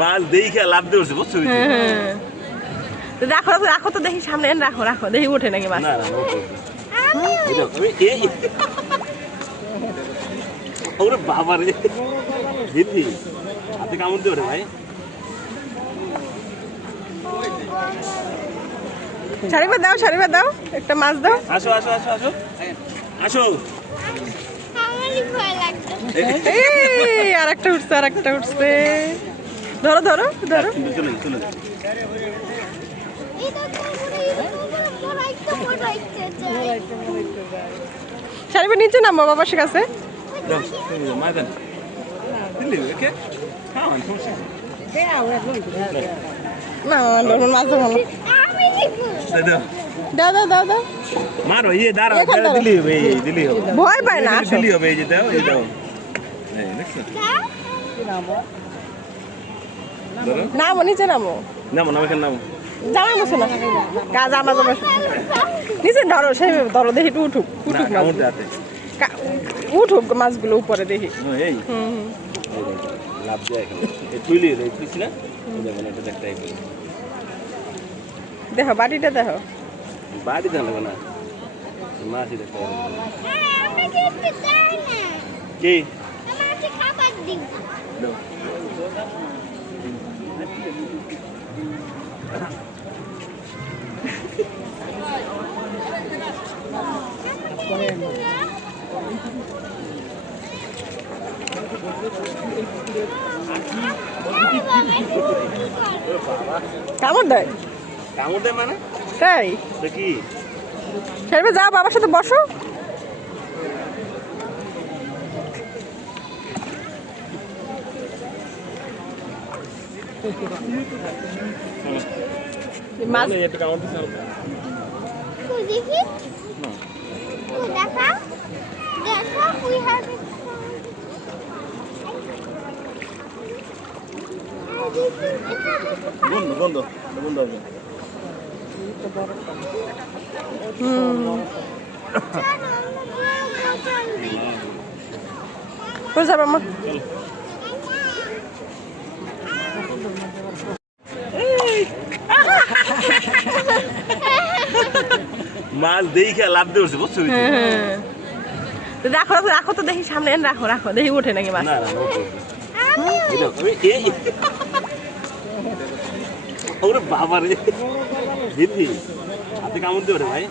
মাছ দেখে লাভ দিয়েছে বুঝছো? রাখো রাখো তো দেখি সামনে রাখো রাখো দেখি ওঠে নাকি মাছ। না না ওরে বাবা রে দিদি হাতে কামড় দিও রে ভাই। শাড়িবার দাও একটা মাছ দাও। আসো আসো আসো আসো আসো। আর একটা উঠছে ধরো ধরো ধরো। চলে চলে শাড়িবার নিচে নামো বাবার কাছে। না মাছ ধরো দাও দাও দাও দাও মারো ইয়ে দাঁড়াও দিলি ভয় পায় না দিলি হবে এই যে দাও এই দাও নামো নিচে নামো এখানে নামো জামা বসে না কাজ আমার জামা নিচে ধরো সেই ধরো দেখি একটু উঠুক উঠুক মাছগুলো উপরে দেখি। লাভ যায় না দেখো বাটিটা দেখো বাড়ি জানবো না মাছই দেখতে কি কামড় দেয় মানে তাই কি সেরবে যাও বাবার সাথে বসো। মাছ বন্ধ হবে যাবো মা মাছ দেখে লাভ দিয়েছে বুঝছো? রাখো রাখো তো দেখি সামনে রাখো রাখো দেখি ওঠে নাকি মাছ। না ওরে বাবা রে দিদি হাতে কামড় দিও রে ভাই।